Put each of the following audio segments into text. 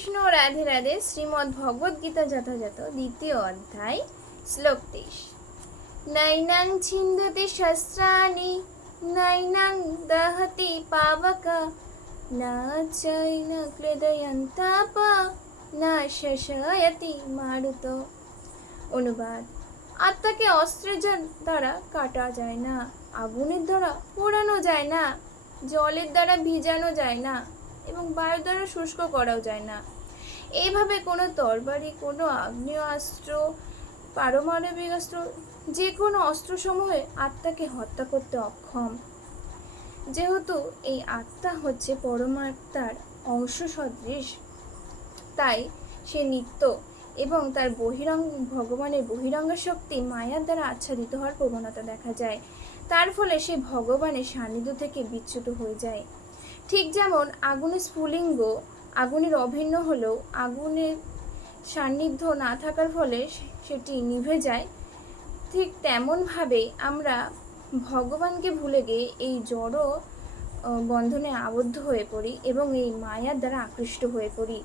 কৃষ্ণ, রাধে রাধে। শ্রীমদ্ ভগবদ গীতা যথাযথ দ্বিতীয় অধ্যায়, শ্লোক 23। নৈনং ছিন্দতি শস্ত্রাণি নৈনং দহতি পাবক না চৈন ক্লেদয়ন্তাপ না শশয়তি মারুত। অনুবাদ: আত্মাকে অস্ত্রের দ্বারা কাটা যায় না, আগুনের দ্বারা পোড়ানো যায় না, জলের দ্বারা ভিজানো যায় না এবং বায়ুর দ্বারা শুষ্ক করাও যায় না। এইভাবে কোনো তরবারি, কোনো আগ্নেয়াস্ত্র, পারমাণবিক অস্ত্র, যে কোনো অস্ত্রসমূহে আত্মাকে হত্যা করতে অক্ষম। যেহেতু এই আত্মা হচ্ছে পরমাত্মার অংশ সদৃশ, তাই সে নিত্য এবং তার ভগবানের বহিরঙ্গ শক্তি মায়ার দ্বারা আচ্ছাদিত হওয়ার প্রবণতা দেখা যায়। তার ফলে সে ভগবানের সান্নিধ্য থেকে বিচ্যুত হয়ে যায়। ঠিক যেমন আগুনের স্ফুলিঙ্গ আগুনের অভিন্ন হলেও আগুনের সান্নিধ্য না থাকার ফলে সেটি নিভে যায়, ঠিক তেমনভাবে আমরা ভগবানকে ভুলে গিয়ে এই জড় বন্ধনে আবদ্ধ হয়ে পড়ি এবং এই মায়ার দ্বারা আকৃষ্ট হয়ে পড়ি।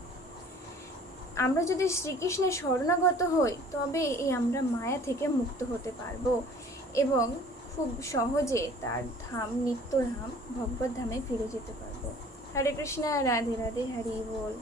আমরা যদি শ্রীকৃষ্ণের শরণাগত হই তবে আমরা মায়া থেকে মুক্ত হতে পারবো এবং খুব সহজে তার ধাম, নিত্য ধাম ভগবত ধামে ফিরে যেতে পারবো। হরে কৃষ্ণ, রাধে রাধে, হরি বল।